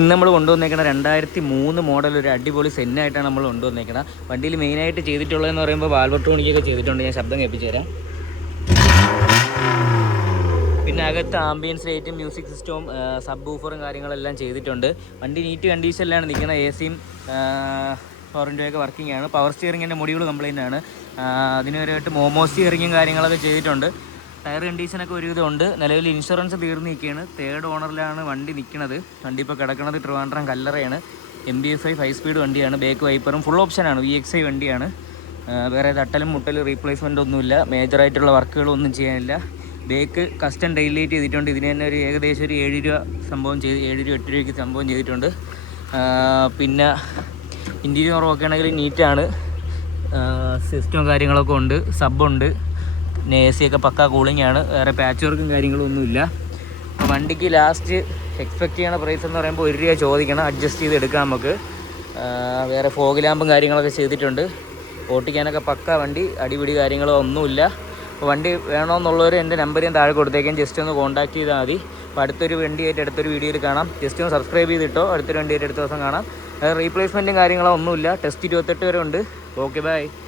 ഇന്ന് നമ്മൾ കൊണ്ടുവന്നേക്കണ 2003 മോഡൽ ഒരു അടിപൊളി സെന്നായിട്ടാണ് നമ്മൾ കൊണ്ടുവന്നേക്കണം. വണ്ടിയിൽ മെയിനായിട്ട് ചെയ്തിട്ടുള്ളതെന്ന് പറയുമ്പോൾ വാൽവട്രോണിക്കൊക്കെ ചെയ്തിട്ടുണ്ട്. ഞാൻ ശബ്ദം കേൾപ്പിച്ചു തരാം. പിന്നെ അകത്ത് ആംബിയൻസ് ലൈറ്റും മ്യൂസിക് സിസ്റ്റവും സബ് ബൂഫറും കാര്യങ്ങളെല്ലാം ചെയ്തിട്ടുണ്ട്. വണ്ടി നീറ്റ് കണ്ടീഷനിലാണ് നിൽക്കുന്നത്. എ സിയും ഫോറിൻ്റെയൊക്കെ വർക്കിംഗ് ആണ്. പവർ സ്റ്റിയറിങ്ങിൻ്റെ മൊഡ്യൂൾ കംപ്ലൈൻ്റ് ആണ്. അതിനൊരുമായിട്ട് മോമോ സ്റ്റിയറിങ്ങും കാര്യങ്ങളൊക്കെ ചെയ്തിട്ടുണ്ട്. ടയർ കണ്ടീഷനൊക്കെ ഒരുവിധം ഉണ്ട്. നിലവിൽ ഇൻഷുറൻസ് തീർന്ന് നിൽക്കുകയാണ്. 3rd ഓണറിലാണ് വണ്ടി നിൽക്കുന്നത്. വണ്ടി ഇപ്പോൾ കിടക്കുന്നത് ട്രിവാൻഡ്രം കല്ലറയാണ്. MB-5 5 സ്പീഡ് വണ്ടിയാണ്. ബേക്ക് വൈപ്പറും ഫുൾ ഓപ്ഷനാണ്. VXI വണ്ടിയാണ്. വേറെ തട്ടലും മുട്ടലും റീപ്ലേസ്മെൻ്റ് ഒന്നുമില്ല. മേജറായിട്ടുള്ള വർക്കുകളൊന്നും ചെയ്യാനില്ല. ബേക്ക് കസ്റ്റം ഡെയിലേറ്റ് ചെയ്തിട്ടുണ്ട്. ഇതിന് തന്നെ ഏകദേശം ഒരു 7 രൂപ സംഭവം ചെയ്ത് 7 രൂപ 8 രൂപയ്ക്ക് സംഭവം ചെയ്തിട്ടുണ്ട്. പിന്നെ ഇൻറ്റീരിയർ ഒക്കെ ആണെങ്കിൽ നീറ്റാണ്. സിസ്റ്റവും കാര്യങ്ങളൊക്കെ ഉണ്ട്. സബ്ബുണ്ട്. പിന്നെ AC ഒക്കെ പക്കാ കൂളിംഗ് ആണ്. വേറെ പാച്ച് വർക്കും കാര്യങ്ങളും ഒന്നുമില്ല. അപ്പോൾ വണ്ടിക്ക് ലാസ്റ്റ് എക്സ്പെക്റ്റ് ചെയ്യണ പ്രൈസ് എന്ന് പറയുമ്പോൾ 1 രൂപ ചോദിക്കണം. അഡ്ജസ്റ്റ് ചെയ്ത് എടുക്കാം നമുക്ക്. വേറെ ഫോഗ് ലാമ്പും കാര്യങ്ങളൊക്കെ ചെയ്തിട്ടുണ്ട്. ഓട്ടിക്കാനൊക്കെ പക്കാ വണ്ടി. അടിപിടി കാര്യങ്ങളോ ഒന്നുമില്ല. അപ്പോൾ വണ്ടി വേണമെന്നുള്ളവർ എൻ്റെ നമ്പർ ഞാൻ താഴെ കൊടുത്തേക്കാം. ജസ്റ്റ് ഒന്ന് കോൺടാക്ട് ചെയ്താൽ മതി. അപ്പോൾ അടുത്തൊരു വണ്ടിയായിട്ട് അടുത്തൊരു വീഡിയോയിൽ കാണാം. ജസ്റ്റ് ഒന്ന് സബ്സ്ക്രൈബ് ചെയ്തിട്ടോ. അടുത്തൊരു വണ്ടിയായിട്ട് അടുത്ത ദിവസം കാണാം. റീപ്ലേസ്മെൻറ്റും കാര്യങ്ങളോ ഒന്നുമില്ല. ടെസ്റ്റ് 28 വരെ ഉണ്ട്. Okay bye.